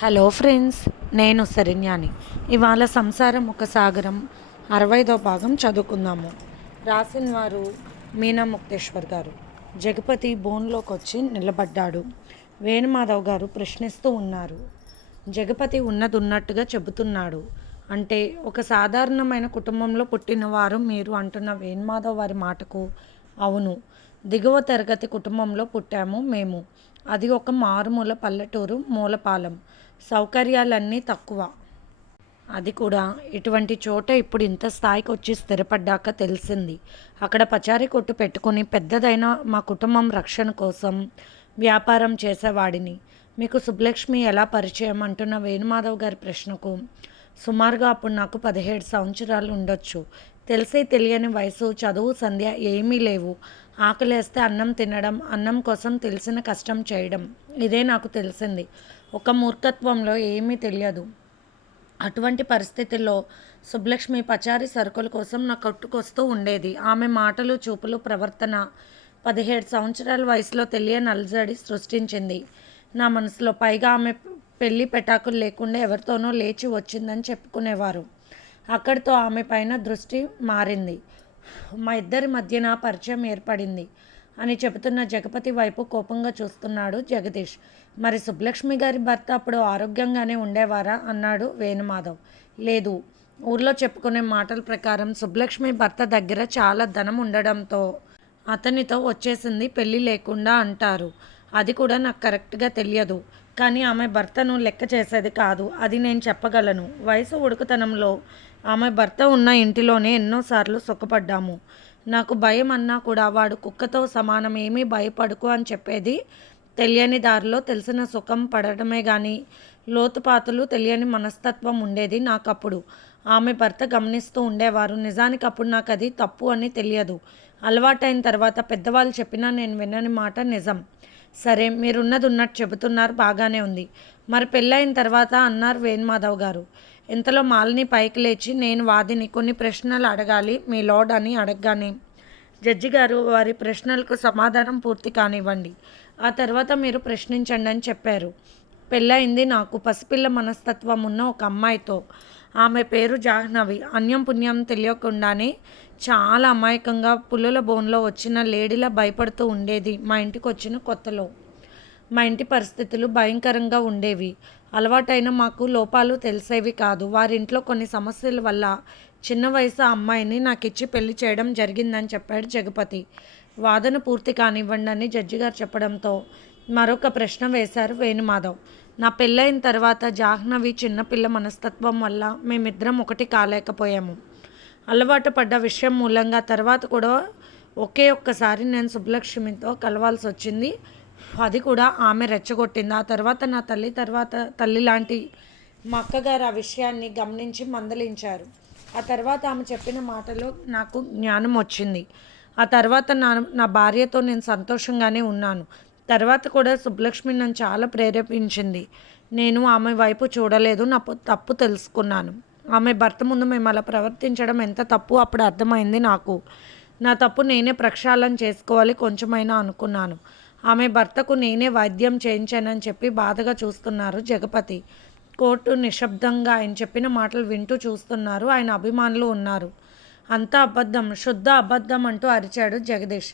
Hello friends, నేను శరణ్యాని. ఇవాళ సంసారం ఒక సాగరం 65వ భాగం చదువుకుందాము. రాసిన వారు మీనా ముక్తేశ్వర్ గారు. జగపతి బోన్లోకి వచ్చి నిలబడ్డాడు. వేణుమాధవ్ గారు ప్రశ్నిస్తూ ఉన్నారు. జగపతి ఉన్నట్టుగా చెబుతున్నాడు. అంటే ఒక సాధారణమైన కుటుంబంలో పుట్టినవారు మీరు అంటున్న వేణుమాధవ్ వారి మాటకు అవును, దిగువ తరగతి కుటుంబంలో పుట్టాము మేము. అది ఒక మారుమూల పల్లెటూరు, మూలపాలెం. సౌకర్యాలన్నీ తక్కువ. అది కూడా ఇటువంటి చోట ఇప్పుడు ఇంత స్థాయికి వచ్చి స్థిరపడ్డాక తెలిసింది. అక్కడ పచారీ కొట్టు పెట్టుకుని పెద్దదైన మా కుటుంబం రక్షణ కోసం వ్యాపారం చేసేవాడిని. మీకు సుబ్బలక్ష్మి ఎలా పరిచయం అంటున్న వేణుమాధవ్ గారి ప్రశ్నకు సుమారుగా అప్పుడు నాకు 17 సంవత్సరాలు ఉండొచ్చు. తెలిసి తెలియని వయసు, చదువు, సంధ్య ఏమీ లేవు. ఆకలేస్తే అన్నం తినడం, అన్నం కోసం తెలిసిన కష్టం చేయడం, ఇదే నాకు తెలిసింది. ఒక మూర్ఖత్వంలో ఏమీ తెలియదు. అటువంటి పరిస్థితుల్లో సుబ్బలక్ష్మి పచారీ సరుకుల కోసం నా కొట్టుకొస్తూ ఉండేది. ఆమె మాటలు, చూపులు, ప్రవర్తన 17 సంవత్సరాల వయసులో తెలియని అలజడి సృష్టించింది నా మనసులో. పైగా ఆమె పెళ్లి పెటాకులు లేకుండా ఎవరితోనో లేచి వచ్చిందని చెప్పుకునేవారు. అక్కడితో ఆమె పైన దృష్టి మారింది. మా ఇద్దరి మధ్యన పరిచయం ఏర్పడింది అని చెబుతున్న జగపతి వైపు కోపంగా చూస్తున్నాడు జగదీష్. మరి సుబ్బలక్ష్మి గారి భర్త అప్పుడు ఆరోగ్యంగానే ఉండేవారా అన్నాడు వేణుమాధవ్. లేదు, ఊర్లో చెప్పుకునే మాటల ప్రకారం సుబ్బలక్ష్మి భర్త దగ్గర చాలా ధనం ఉండడంతో అతనితో వచ్చేసింది, పెళ్ళి లేకుండా అంటారు. అది కూడా నాకు కరెక్ట్గా తెలియదు. కానీ ఆమె భర్తను లెక్క చేసేది కాదు, అది నేను చెప్పగలను. వయసు ఉడుకుతనంలో ఆమె భర్త ఉన్న ఇంటిలోనే ఎన్నోసార్లు సుఖపడ్డాము. నాకు భయం అన్నా కూడా వాడు కుక్కతో సమానం, ఏమీ భయపడుకు అని చెప్పేది. తెలియని దారిలో తెలిసిన సుఖం పడటమే కానీ లోతుపాతులు తెలియని మనస్తత్వం ఉండేది నాకప్పుడు. ఆమె భర్త గమనిస్తూ ఉండేవారు. నిజానికి అప్పుడు నాకు అది తప్పు అని తెలియదు. అలవాటైన తర్వాత పెద్దవాళ్ళు చెప్పినా నేను వినని మాట నిజం. సరే, మీరున్నది ఉన్నట్టు చెబుతున్నారు, బాగానే ఉంది. మరి పెళ్ళైన తర్వాత అన్నారు వేణుమాధవ్ గారు. ఇంతలో మాలిని పైకి లేచి, నేను వాదిని, కొన్ని ప్రశ్నలు అడగాలి మీ లార్డ్ అని అడగగానే జడ్జి గారు వారి ప్రశ్నలకు సమాధానం పూర్తి కానివ్వండి, ఆ తర్వాత మీరు ప్రశ్నించండి అని చెప్పారు. పెళ్ళయింది నాకు పసిపిల్ల మనస్తత్వం ఉన్న ఒక అమ్మాయితో. ఆమె పేరు జాహ్నవి. అన్యం పుణ్యం తెలియకుండానే చాలా అమాయకంగా పులుల బోన్లో వచ్చిన లేడీలా భయపడుతూ ఉండేది. మా ఇంటికి వచ్చిన కొత్తలో మా ఇంటి పరిస్థితులు భయంకరంగా ఉండేవి. అలవాటైన మాకు లోపాలు తెలిసేవి కాదు. వారింట్లో కొన్ని సమస్యల వల్ల చిన్న వయసు అమ్మాయిని నాకు ఇచ్చి పెళ్లి చేయడం జరిగిందని చెప్పాడు జగపతి. వాదన పూర్తి కానివ్వండి అని జడ్జి గారు చెప్పడంతో మరొక ప్రశ్న వేశారు వేణుమాధవ్. నా పెళ్ళైన తర్వాత జాహ్నవి చిన్నపిల్ల మనస్తత్వం వల్ల మేమిద్దరం ఒకటి కాలేకపోయాము. అలవాటు పడ్డ విషయం మూలంగా తర్వాత కూడా ఒక్కసారి నేను సుబ్బలక్ష్మితో కలవాల్సి వచ్చింది. అది కూడా ఆమె రెచ్చగొట్టింది. ఆ తర్వాత నా తల్లి లాంటి మా అక్కగారు ఆ విషయాన్ని గమనించి మందలించారు. ఆ తర్వాత ఆమె చెప్పిన మాటలో నాకు జ్ఞానం వచ్చింది. ఆ తర్వాత నా భార్యతో నేను సంతోషంగానే ఉన్నాను. తర్వాత కూడా సుబ్బలక్ష్మి నన్ను చాలా ప్రేరేపించింది. నేను ఆమె వైపు చూడలేదు, నా తప్పు తెలుసుకున్నాను. ఆమె భర్త ముందు మేము అలా ప్రవర్తించడం ఎంత తప్పు అప్పుడు అర్థమైంది నాకు. నా తప్పు నేనే ప్రక్షాళన చేసుకోవాలి కొంచెమైనా అనుకున్నాను. ఆమె భర్తకు నేనే వైద్యం చేయించానని చెప్పి బాధగా చూస్తున్నారు జగపతి. కోర్టు నిశ్శబ్దంగా ఆయన చెప్పిన మాటలు వింటూ చూస్తున్నారు. ఆయన అభిమానులు ఉన్నారు. అంతా అబద్ధం, శుద్ధ అబద్ధం అంటూ అరిచాడు జగదీష్.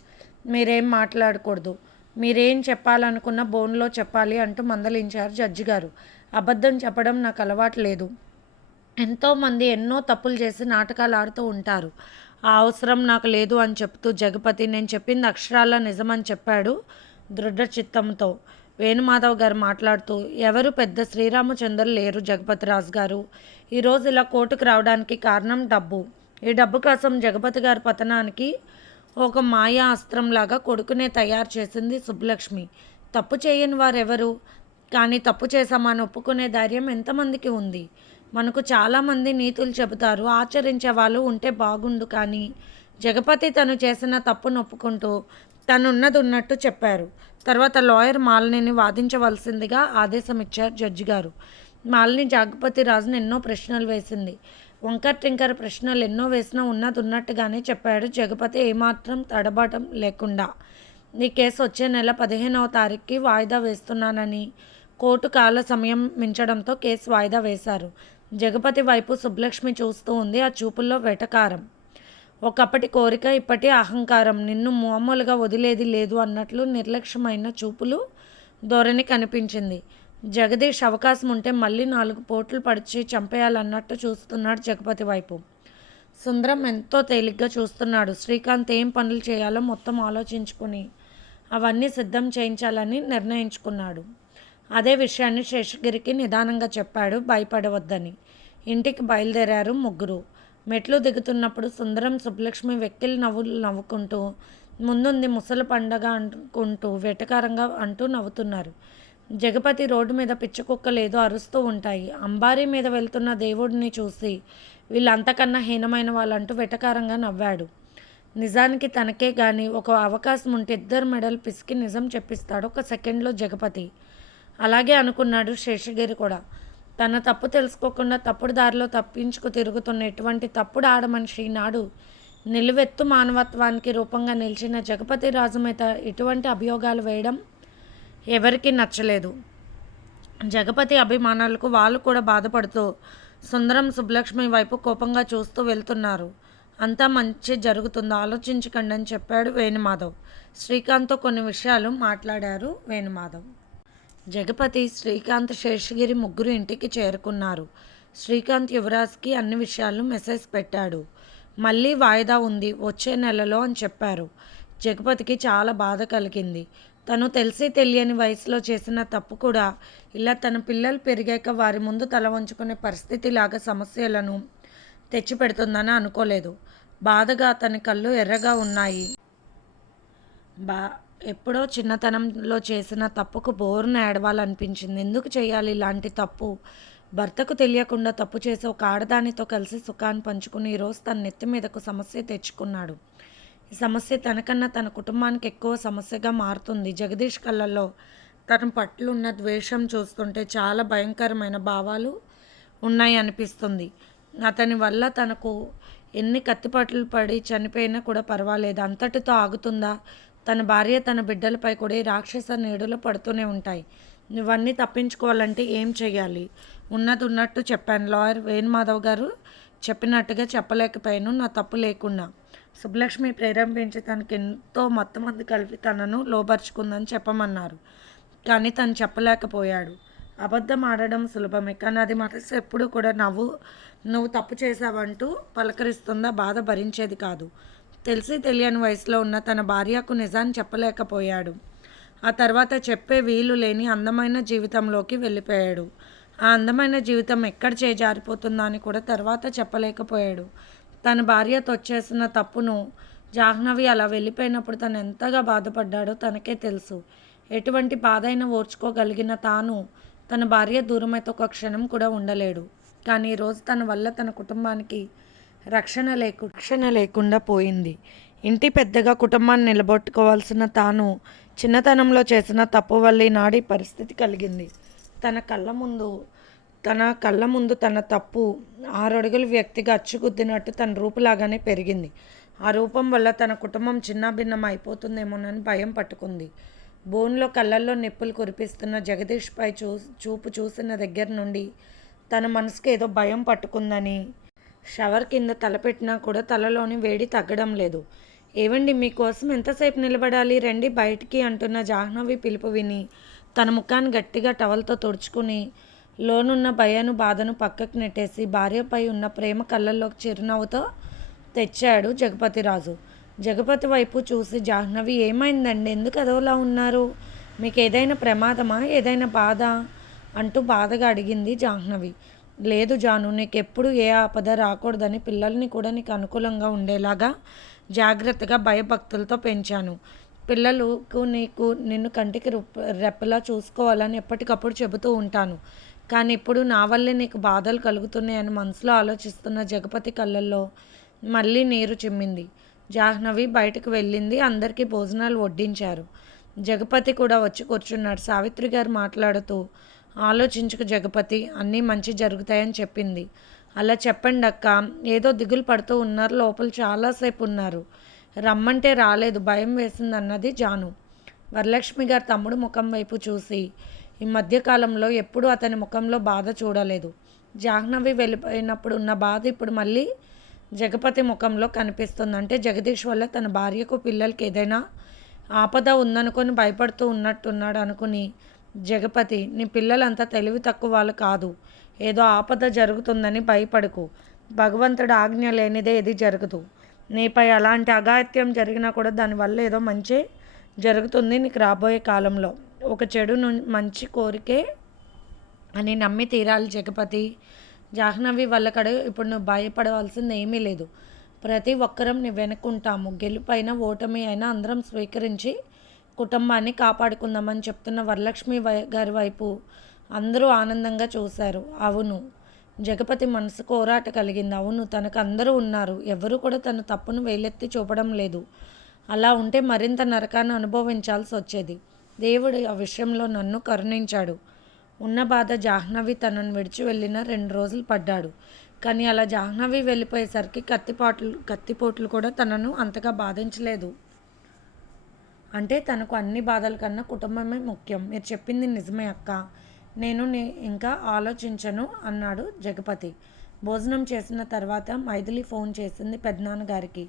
మీరేం మాట్లాడకూడదు, మీరేం చెప్పాలనుకున్న బోన్లో చెప్పాలి అంటూ మందలించారు జడ్జి గారు. అబద్ధం చెప్పడం నాకు అలవాటు లేదు. ఎంతోమంది ఎన్నో తప్పులు చేసి నాటకాలు ఆడుతూ ఉంటారు. ఆ అవసరం నాకు లేదు అని చెప్తూ జగపతి నేను చెప్పింది అక్షరాల నిజమని చెప్పాడు దృఢ చిత్తంతో. వేణుమాధవ్ గారు మాట్లాడుతూ, ఎవరు పెద్ద శ్రీరామచంద్రులు లేరు జగపతిరాజు గారు. ఈరోజు ఇలా కోర్టుకు రావడానికి కారణం డబ్బు. ఈ డబ్బు కోసం జగపతి గారి పతనానికి ఒక మాయా అస్త్రంలాగా కొడుకునే తయారు చేసింది సుబ్బలక్ష్మి. తప్పు చేయని వారెవరు? కానీ తప్పు చేశామని ఒప్పుకునే ధైర్యం ఎంతమందికి ఉంది? మనకు చాలామంది నీతులు చెబుతారు, ఆచరించే వాళ్ళు ఉంటే బాగుండు. కానీ జగపతి తను చేసిన తప్పును ఒప్పుకుంటూ తనున్నది ఉన్నట్టు చెప్పారు. తర్వాత లాయర్ మాలినిని వాదించవలసిందిగా ఆదేశం ఇచ్చారు జడ్జి గారు. మాలిని జగపతి రాజును ఎన్నో ప్రశ్నలు వేసింది. వంకర్ టింకర్ ప్రశ్నలు ఎన్నో వేసినా ఉన్నది ఉన్నట్టుగానే చెప్పాడు జగపతి, ఏమాత్రం తడబడం లేకుండా. ఈ కేసు వచ్చే నెల 15వ తారీఖుకి వాయిదా వేస్తున్నానని, కోర్టు కాల సమయం మించడంతో కేసు వాయిదా వేశారు. జగపతి వైపు సుబ్బలక్ష్మి చూస్తూ ఉంది. ఆ చూపుల్లో వెటకారం. ఒకప్పటి కోరిక, ఇప్పటి అహంకారం. నిన్ను మామూలుగా వదిలేది లేదు అన్నట్లు నిర్లక్ష్యమైన చూపులు ధోరణి కనిపించింది. జగదీష్ అవకాశం ఉంటే మళ్ళీ 4 పోట్లు పడిచి చంపేయాలన్నట్టు చూస్తున్నాడు జగపతి వైపు. సుందరం ఎంతో తేలిగ్గా చూస్తున్నాడు. శ్రీకాంత్ ఏం పనులు చేయాలో మొత్తం ఆలోచించుకుని అవన్నీ సిద్ధం చేయించాలని నిర్ణయించుకున్నాడు. అదే విషయాన్ని శేషగిరికి నిదానంగా చెప్పాడు, భయపడవద్దని. ఇంటికి బయలుదేరారు ముగ్గురు. మెట్లు దిగుతున్నప్పుడు సుందరం, సుబ్బలక్ష్మి వెక్కిలి నవ్వులు నవ్వుకుంటూ, ముందుంది ముసలి పండగ అనుకుంటూ వెటకారంగా అంటూ నవ్వుతున్నారు. జగపతి రోడ్డు మీద పిచ్చుకుక్కలు ఏదో అరుస్తూ ఉంటాయి. అంబారీ మీద వెళ్తున్న దేవుడిని చూసి వీళ్ళంతకన్నా హీనమైన వాళ్ళంటూ వెటకారంగా నవ్వాడు. నిజానికి తనకే గాని ఒక అవకాశం ఉంటే ఇద్దరు మెడలు పిసికి నిజం చెప్పిస్తాడు ఒక సెకండ్లో జగపతి. అలాగే అనుకున్నాడు శేషగిరి కూడా. తన తప్పు తెలుసుకోకుండా తప్పుడు దారిలో తప్పించుకు తిరుగుతున్న ఎటువంటి తప్పుడు ఆడమనిషి నాడు నిలువెత్తు మానవత్వానికి రూపంగా నిలిచిన జగపతి రాజు మీద ఇటువంటి అభియోగాలు వేయడం ఎవరికీ నచ్చలేదు. జగపతి అభిమానాలకు వాళ్ళు కూడా బాధపడుతూ సుందరం, సుబ్బలక్ష్మి వైపు కోపంగా చూస్తూ వెళ్తున్నారు. అంతా మంచి జరుగుతుందో ఆలోచించకండి అని చెప్పాడు వేణుమాధవ్. శ్రీకాంత్తో కొన్ని విషయాలు మాట్లాడారు వేణుమాధవ్. జగపతి, శ్రీకాంత్, శేషగిరి ముగ్గురు ఇంటికి చేరుకున్నారు. శ్రీకాంత్ యువరాజ్కి అన్ని విషయాలు మెసేజ్ పెట్టాడు. మళ్ళీ వాయిదా ఉంది, వచ్చే నెలలో అని చెప్పారు. జగపతికి చాలా బాధ కలిగింది. తను తెలిసి తెలియని వయసులో చేసిన తప్పు కూడా ఇలా తన పిల్లలు పెరిగాక వారి ముందు తల వంచుకునే పరిస్థితిలాగా సమస్యలను తెచ్చిపెడుతుందని అనుకోలేదు. బాధగా అతని కళ్ళు ఎర్రగా ఉన్నాయి. ఎప్పుడో చిన్నతనంలో చేసిన తప్పుకు బోరున ఏడవాలనిపించింది. ఎందుకు చేయాలి ఇలాంటి తప్పు? భర్తకు తెలియకుండా తప్పు చేసి ఒక ఆడదానితో కలిసి సుఖాన్ని పంచుకుని ఈరోజు తన నెత్తి మీదకు సమస్య తెచ్చుకున్నాడు. ఈ సమస్య తనకన్నా తన కుటుంబానికి ఎక్కువ సమస్యగా మారుతుంది. జగదీష్ కళ్ళల్లో తన పట్ల ఉన్న ద్వేషం చూస్తుంటే చాలా భయంకరమైన భావాలు ఉన్నాయి అనిపిస్తుంది. అతని వల్ల తనకు ఎన్ని కత్తిపట్లు పడి చనిపోయినా కూడా పర్వాలేదు. అంతటితో ఆగుతుందా? తన భార్య, తన బిడ్డలపై కూడా ఈ రాక్షస నీడలు పడుతూనే ఉంటాయి. ఇవన్నీ తప్పించుకోవాలంటే ఏం చెయ్యాలి? ఉన్నది ఉన్నట్టు చెప్పాను. లాయర్ వేణుమాధవ్ గారు చెప్పినట్టుగా చెప్పలేకపోయాను, నా తప్పు లేకుండా. సుబ్బలక్ష్మి ప్రేరేపించి తనకి ఎంతో మొత్తమంది కలిపి తనను లోబర్చుకుందని చెప్పమన్నారు. కానీ తను చెప్పలేకపోయాడు. అబద్ధం ఆడడం సులభమే, కానీ అది మనసు ఎప్పుడు కూడా నువ్వు తప్పు చేశావంటూ పలకరిస్తుందా? బాధ భరించేది కాదు. తెలిసి తెలియని వయసులో ఉన్న తన భార్యకు నిజాన్ని చెప్పలేకపోయాడు. ఆ తర్వాత చెప్పే వీలు లేని అందమైన జీవితంలోకి వెళ్ళిపోయాడు. ఆ అందమైన జీవితం ఎక్కడ చేజారిపోతుందో అని కూడా తర్వాత చెప్పలేకపోయాడు. తన భార్యతో చేసిన తప్పును జాహ్నవి అలా వెళ్ళిపోయినప్పుడు తను ఎంతగా బాధపడ్డాడో తనకే తెలుసు. ఎటువంటి బాధ అయినా ఓర్చుకోగలిగిన తాను తన భార్య దూరమైతే ఒక క్షణం కూడా ఉండలేడు. కానీ ఈరోజు తన వల్ల తన కుటుంబానికి రక్షణ లేకుండా పోయింది. ఇంటి పెద్దగా కుటుంబాన్ని నిలబెట్టుకోవాల్సిన తాను చిన్నతనంలో చేసిన తప్పు వల్ల ఈనాడు ఈ పరిస్థితి కలిగింది. తన కళ్ళ ముందు తన తప్పు 6 అడుగుల వ్యక్తిగా అచ్చుగుద్దినట్టు తన రూపులాగానే పెరిగింది. ఆ రూపం వల్ల తన కుటుంబం చిన్నాభిన్నం అయిపోతుందేమోనని భయం పట్టుకుంది. బోన్లో కళ్ళల్లో నిప్పులు కురిపిస్తున్న జగదీష్పై చూపు చూసిన దగ్గర నుండి తన మనసుకి ఏదో భయం పట్టుకుందని షవర్ కింద తలపెట్టినా కూడా తలలోని వేడి తగ్గడం లేదు. ఏవండి, మీకోసం ఎంతసేపు నిలబడాలి, రండి బయటికి అంటున్న జాహ్నవి పిలుపు విని తన ముఖాన్ని గట్టిగా టవల్తో తుడుచుకుని లోనున్న భయాను బాధను పక్కకు నెట్టేసి భార్యపై ఉన్న ప్రేమ కళ్ళల్లోకి చిరునవ్వుతో తెచ్చాడు జగపతిరాజు. జగపతి వైపు చూసి, జాహ్నవి ఏమైందండి, ఎందుకు అదోలా ఉన్నారు? మీకు ఏదైనా ప్రమాదమా, ఏదైనా బాధ అంటూ బాధగా అడిగింది జాహ్నవి. లేదు జాను, నీకెప్పుడు ఏ ఆపద రాకూడదని పిల్లల్ని కూడా నీకు అనుకూలంగా ఉండేలాగా జాగ్రత్తగా భయభక్తులతో పెంచాను. పిల్లలకు నిన్ను కంటికి రెప్పలా చూసుకోవాలని ఎప్పటికప్పుడు చెబుతూ ఉంటాను. కానీ ఇప్పుడు నా వల్లే నీకు బాధలు కలుగుతున్నాయని మనసులో ఆలోచిస్తున్న జగపతి కళ్ళల్లో మళ్ళీ నీరు చిమ్మింది. జాహ్నవి బయటకు వెళ్ళింది. అందరికీ భోజనాలు వడ్డించారు. జగపతి కూడా వచ్చి కూర్చున్నాడు. సావిత్రి గారు మాట్లాడుతూ, ఆలోచించుకు జగపతి, అన్నీ మంచి జరుగుతాయని చెప్పింది. అలా చెప్పండి అక్క, ఏదో దిగులు పడుతూ ఉన్నారు, లోపల చాలాసేపు ఉన్నారు, రమ్మంటే రాలేదు, భయం వేసింది అన్నది జాను. వరలక్ష్మి గారు తమ్ముడు ముఖం వైపు చూసి, ఈ మధ్యకాలంలో ఎప్పుడూ అతని ముఖంలో బాధ చూడలేదు. జాహ్నవి వెళ్ళిపోయినప్పుడు ఉన్న బాధ ఇప్పుడు మళ్ళీ జగపతి ముఖంలో కనిపిస్తుంది. అంటే జగదీష్ వల్ల తన భార్యకు పిల్లలకి ఏదైనా ఆపద ఉందనుకొని భయపడుతూ ఉన్నట్టున్నాడు అనుకుని జగపతి, నీ పిల్లలంతా తెలివి తక్కువ వాళ్ళు కాదు, ఏదో ఆపద జరుగుతుందని భయపడకు, భగవంతుడు ఆజ్ఞ లేనిదే ఏది జరగదు, నీపై అలాంటి అఘాయిత్యం జరిగినా కూడా దానివల్ల ఏదో మంచి జరుగుతుంది నీకు రాబోయే కాలంలో, ఒక చెడు మంచి కోరికే అని నమ్మి తీరాలి జగపతి. జాహ్నవి వల్ల కడ ఇప్పుడు నువ్వు భయపడవలసింది ఏమీ లేదు. ప్రతి ఒక్కరం నీ వెనుకుంటాము. గెలుపైన ఓటమి అయినా అందరం స్వీకరించి కుటుంబాన్ని కాపాడుకుందామని చెప్తున్న వరలక్ష్మి గారి వైపు అందరూ ఆనందంగా చూశారు. అవును, జగపతి మనసుకు పోరాట కలిగింది. అవును, తనకు అందరూ ఉన్నారు, ఎవరు కూడా తన తప్పును వేలెత్తి చూపడం లేదు. అలా ఉంటే మరింత నరకాన్ని అనుభవించాల్సి వచ్చేది. దేవుడు ఆ విషయంలో నన్ను కరుణించాడు. ఉన్న బాధ జాహ్నవి తనను విడిచి వెళ్ళిన 2 రోజులు పడ్డాడు. కానీ అలా జాహ్నవి వెళ్ళిపోయేసరికి కత్తిపోట్లు కూడా తనను అంతగా బాధించలేదు. అంటే తనకు అన్ని బాధల కన్నా కుటుంబమే ముఖ్యం. మీరు చెప్పింది నిజమే అక్క, నేను ఇంకా ఆలోచించను అన్నాడు జగపతి. భోజనం చేసిన తర్వాత మైథిలి ఫోన్ చేసింది పెద్దనాన్నగారికి.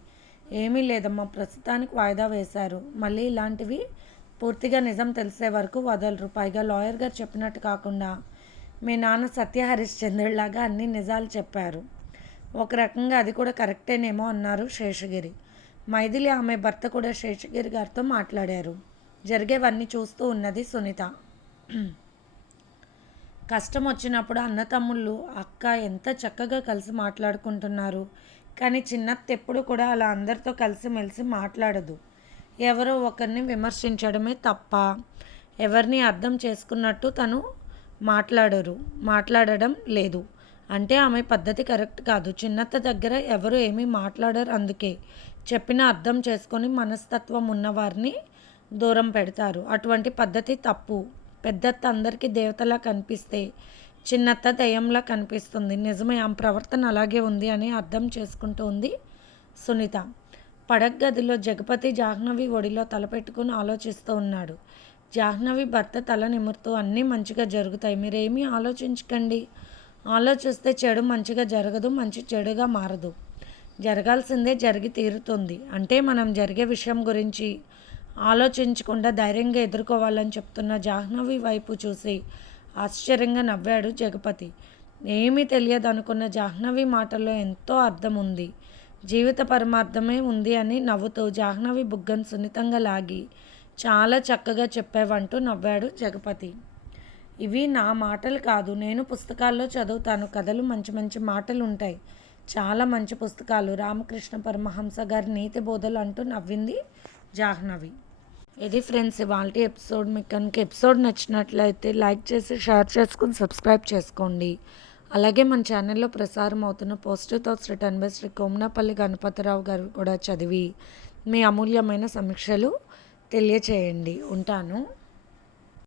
ఏమీ లేదమ్మా, ప్రస్తుతానికి వాయిదా వేశారు, మళ్ళీ ఇలాంటివి పూర్తిగా నిజం తెలిసే వరకు వదలరు. పైగా లాయర్ గారు చెప్పినట్టు కాకుండా మీ నాన్న సత్య హరిశ్చంద్రుడిలాగా అన్ని నిజాలు చెప్పారు. ఒక రకంగా అది కూడా కరెక్టేనేమో అన్నారు శేషగిరి. మైథిలి ఆమె భర్త కూడా శేషగిరి గారితో మాట్లాడారు. జరిగేవన్నీ చూస్తూ ఉన్నది సునీత. కష్టం వచ్చినప్పుడు అన్నతమ్ముళ్ళు అక్క ఎంత చక్కగా కలిసి మాట్లాడుకుంటున్నారు. కానీ చిన్నత్త ఎప్పుడు కూడా అలా అందరితో కలిసిమెలిసి మాట్లాడదు. ఎవరో ఒకరిని విమర్శించడమే తప్ప ఎవరిని అర్థం చేసుకున్నట్టు తను మాట్లాడడం లేదు. అంటే ఆమె పద్ధతి కరెక్ట్ కాదు. చిన్నత్త దగ్గర ఎవరు ఏమీ మాట్లాడరు. అందుకే చెప్పిన అర్థం చేసుకొని మనస్తత్వం ఉన్నవారిని దూరం పెడతారు. అటువంటి పద్ధతి తప్పు. పెద్దత్త అందరికీ దేవతలా కనిపిస్తే చిన్నత్త దయ్యంలా కనిపిస్తుంది. నిజమే, ఆమె ప్రవర్తన అలాగే ఉంది అని అర్థం చేసుకుంటూ ఉంది సునీత. పడగదిలో జగపతి జాహ్నవి ఒడిలో తలపెట్టుకుని ఆలోచిస్తూ ఉన్నాడు. జాహ్నవి భర్త తల నిమురుతూ అన్నీ మంచిగా జరుగుతాయి, మీరేమీ ఆలోచించకండి. ఆలోచిస్తే చెడు మంచిగా జరగదు, మంచి చెడుగా మారదు. జరగాల్సిందే జరిగి తీరుతుంది. అంటే మనం జరిగే విషయం గురించి ఆలోచించకుండా ధైర్యంగా ఎదుర్కోవాలని చెప్తున్న జాహ్నవి వైపు చూసి ఆశ్చర్యంగా నవ్వాడు జగపతి. ఏమీ తెలియదు అనుకున్న జాహ్నవి మాటల్లో ఎంతో అర్థం ఉంది, జీవిత పరమార్థమే ఉంది అని నవ్వుతూ జాహ్నవి బుగ్గను సున్నితంగా లాగి చాలా చక్కగా చెప్పావంటూ నవ్వాడు జగపతి. ఇవి నా మాటలు కాదు, నేను పుస్తకాల్లో చదువుతాను. కథలు మంచి మంచి మాటలు ఉంటాయి, చాలా మంచి పుస్తకాలు, రామకృష్ణ పరమహంస గారి నీతి బోధలు అంటూ నవ్వింది జాహ్నవి. ఇది ఫ్రెండ్స్ ఇవాళ ఎపిసోడ్. మీకు కనుక ఎపిసోడ్ నచ్చినట్లయితే లైక్ చేసి షేర్ చేసుకుని సబ్స్క్రైబ్ చేసుకోండి. అలాగే మన ఛానల్లో ప్రసారం అవుతున్న positive thoughts written by Shri Komanapalli Ganapathirao గారు కూడా చదివి మీ అమూల్యమైన సమీక్షలు తెలియచేయండి. ఉంటాను.